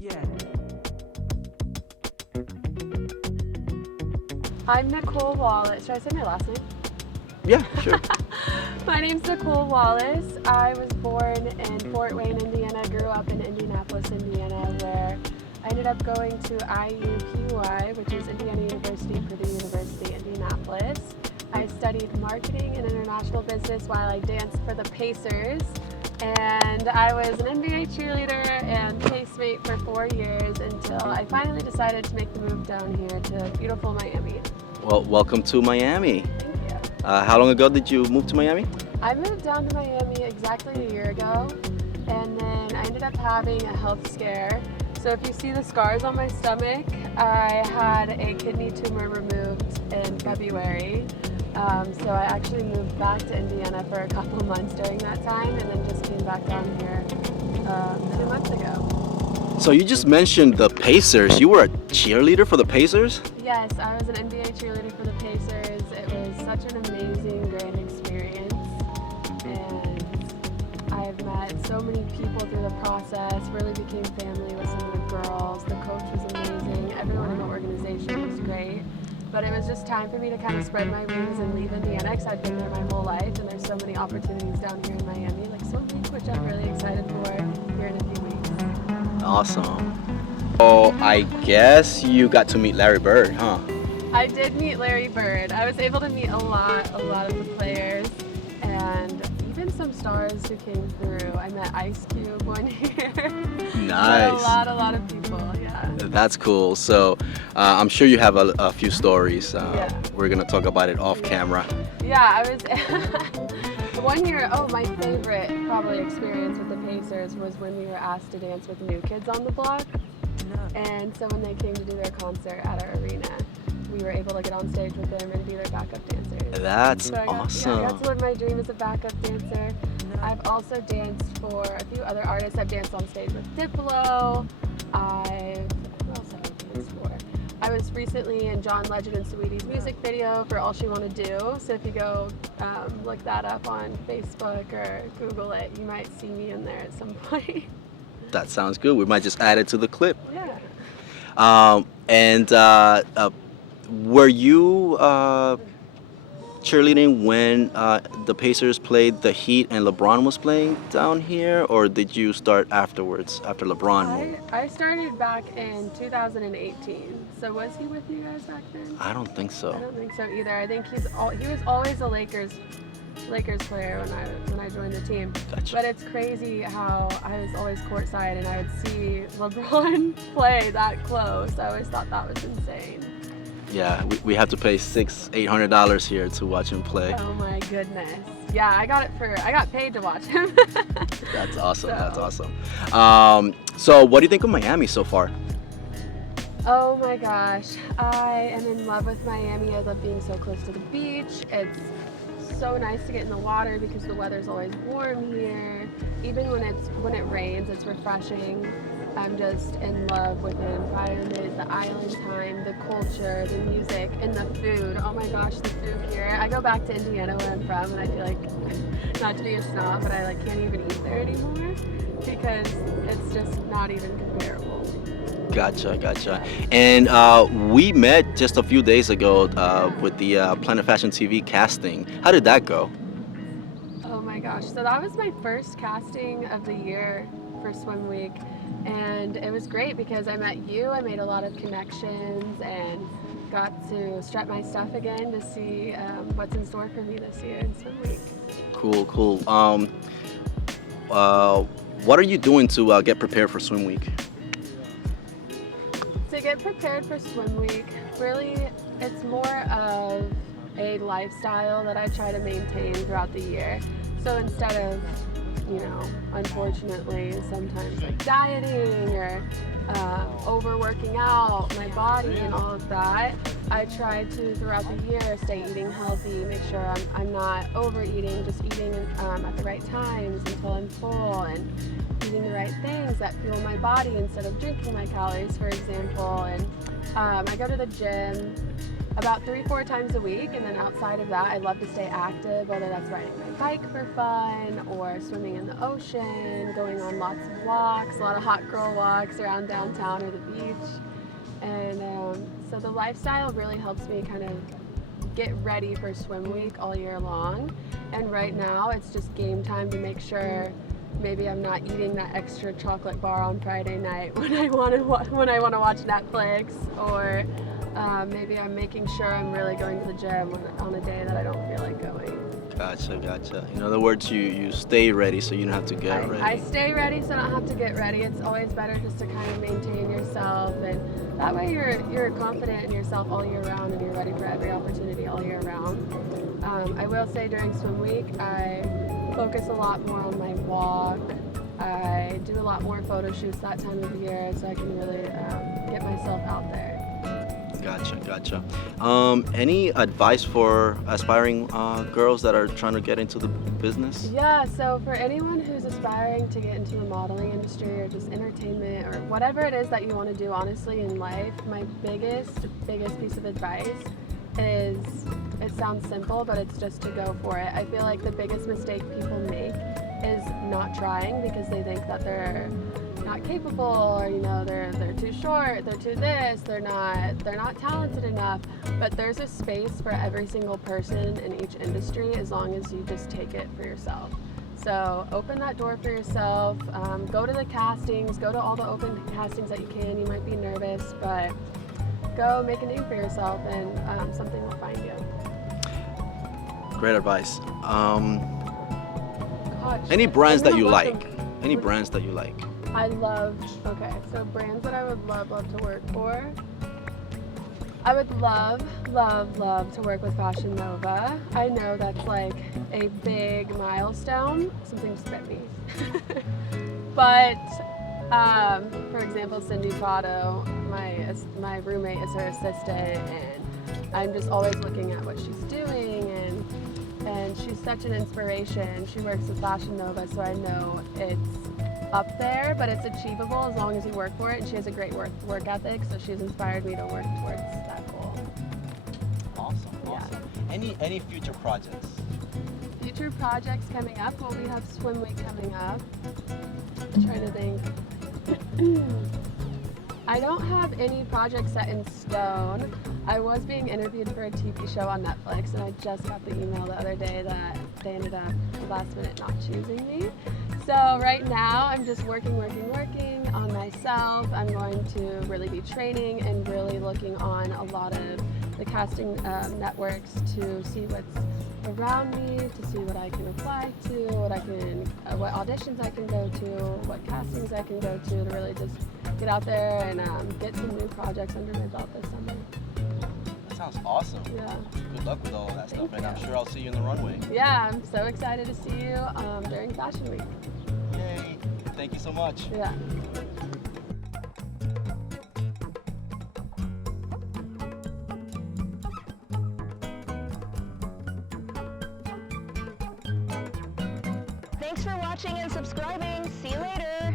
Yeah. I'm Nicole Wallace. Should I say my last name? Yeah, sure. My name's Nicole Wallace. I was born in Fort Wayne, Indiana. Grew up in Indianapolis, Indiana, where I ended up going to IUPUI, which is Indiana University, Purdue University, Indianapolis. I studied marketing and international business while I danced for the Pacers. And I was an NBA cheerleader and pace-mate for 4 years until I finally decided to make the move down here to beautiful Miami. Well, welcome to Miami. Thank you. How long ago did you move to Miami? I moved down to Miami exactly a year ago, and then I ended up having a health scare. So if you see the scars on my stomach, I had a kidney tumor removed in February. So I actually moved back to Indiana for a couple months during that time, and then just came back down here 2 months ago. So you just mentioned the Pacers. You were a cheerleader for the Pacers? Yes, I was an NBA cheerleader for the Pacers. It was such an amazing, great experience, and I've met so many people through the process, really became family with some of the girls. The coach was amazing, everyone in the organization was great. But it was just time for me to kind of spread my wings and leave Indiana because I'd been there my whole life, and there's so many opportunities down here in Miami, like Swim Week, which I'm really excited for here in a few weeks. Awesome. Oh, I guess you got to meet Larry Bird, huh? I did meet Larry Bird. I was able to meet a lot of the players, and even some stars who came through. I met Ice Cube one year. Nice. A lot of people, yeah. That's cool. So I'm sure you have a few stories. Yeah. We're going to talk about it off camera. Yeah, I was one year. Oh, my favorite probably experience with the Pacers was when we were asked to dance with New Kids on the Block. And so when they came to do their concert at our arena, we were able to get on stage with them and be their backup dancers. That's So awesome. I got to live my dream as a backup dancer. I've also danced for a few other artists. I've danced on stage with Diplo. Who else have I danced for? I was recently in John Legend and Saweetie's music video for All She Wanna Do. So if you go look that up on Facebook or Google it, you might see me in there at some point. That sounds good. We might just add it to the clip. Yeah. Were you cheerleading when the Pacers played the Heat and LeBron was playing down here, or did you start afterwards, after LeBron moved? I started back in 2018. So was he with you guys back then? I don't think I so. don't think so either. I think he was always a Lakers player when I joined the team. Gotcha. But it's crazy how I was always courtside and I would see LeBron play that close. I always thought that was insane. Yeah, we have to pay $600-800 here to watch him play. Oh my goodness. Yeah, I got paid to watch him. That's awesome. So. That's awesome. So what do you think of Miami so far? Oh my gosh, I am in love with Miami. I love being so close to the beach. It's so nice to get in the water because the weather's always warm here. Even when it rains, it's refreshing. I'm just in love with the environment, the island time, the culture, the music, and the food. Oh my gosh, the food here. I go back to Indiana where I'm from, and I feel like, not to be a snob, but I can't even eat there anymore because it's just not even comparable. Gotcha. And we met just a few days ago with the Planet Fashion TV casting. How did that go? Oh my gosh, so that was my first casting of the year for Swim Week, and it was great because I met you, I made a lot of connections, and got to strut my stuff again to see what's in store for me this year in Swim Week. Cool. What are you doing to get prepared for Swim Week? To get prepared for Swim Week, really, it's more of a lifestyle that I try to maintain throughout the year. So instead of, unfortunately, sometimes like dieting or overworking out my body and all of that, I try to, throughout the year, stay eating healthy, make sure I'm not overeating, just eating at the right times until I'm full, and eating the right things that fuel my body instead of drinking my calories, for example. And I go to the gym about 3-4 times a week, and then outside of that, I love to stay active, whether that's riding my bike for fun or swimming in the ocean, going on lots of walks, a lot of hot girl walks around downtown or the beach. And so the lifestyle really helps me kind of get ready for swim week all year long. And right now it's just game time to make sure maybe I'm not eating that extra chocolate bar on Friday night when I want to watch Netflix, or maybe I'm making sure I'm really going to the gym on a day that I don't feel like going. Gotcha. In other words, you stay ready so you don't have to get ready. I stay ready so I don't have to get ready. It's always better just to kind of maintain yourself, and that way you're confident in yourself all year round and you're ready for every opportunity all year round. I will say during swim week, I focus a lot more on my walk. I do a lot more photo shoots that time of year so I can really get myself out there. Gotcha. Any advice for aspiring girls that are trying to get into the business? Yeah, so for anyone who's aspiring to get into the modeling industry or just entertainment or whatever it is that you want to do honestly in life, my biggest piece of advice is, it sounds simple, but it's just to go for it. I feel like the biggest mistake people make is not trying because they think that they're not capable, or they're too short, they're too this, they're not talented enough. But there's a space for every single person in each industry as long as you just take it for yourself. So open that door for yourself, go to the castings, go to all the open castings that you can. You might be nervous, but go make a name for yourself, and something will find you. Great advice. Gosh, Any brands that you welcome. like? Any brands that you like? So brands that I would love to work for. I would love to work with Fashion Nova. I know that's like a big milestone. Something just bit me. But for example, Cindy Prado, my roommate is her assistant, and I'm just always looking at what she's doing, and she's such an inspiration. She works with Fashion Nova, so I know it's up there, but it's achievable as long as you work for it, and she has a great work ethic, so she's inspired me to work towards that goal. Awesome. Yeah. Any future projects? Future projects coming up? Well, we have swim week coming up. I'm trying to think. I don't have any projects set in stone. I was being interviewed for a TV show on Netflix, and I just got the email the other day that they ended up last minute not choosing me. So right now I'm just working on myself. I'm going to really be training and really looking on a lot of the casting networks to see what's around me, to see what I can apply to, what auditions I can go to, what castings I can go to really just get out there and get some new projects under my belt this summer. That sounds awesome. Yeah. Good luck with all of that stuff, Thank and I'm you. sure I'll see you in the runway. Yeah, I'm so excited to see you during Fashion Week. Yay! Thank you so much. Yeah. Thanks for watching and subscribing. See you later.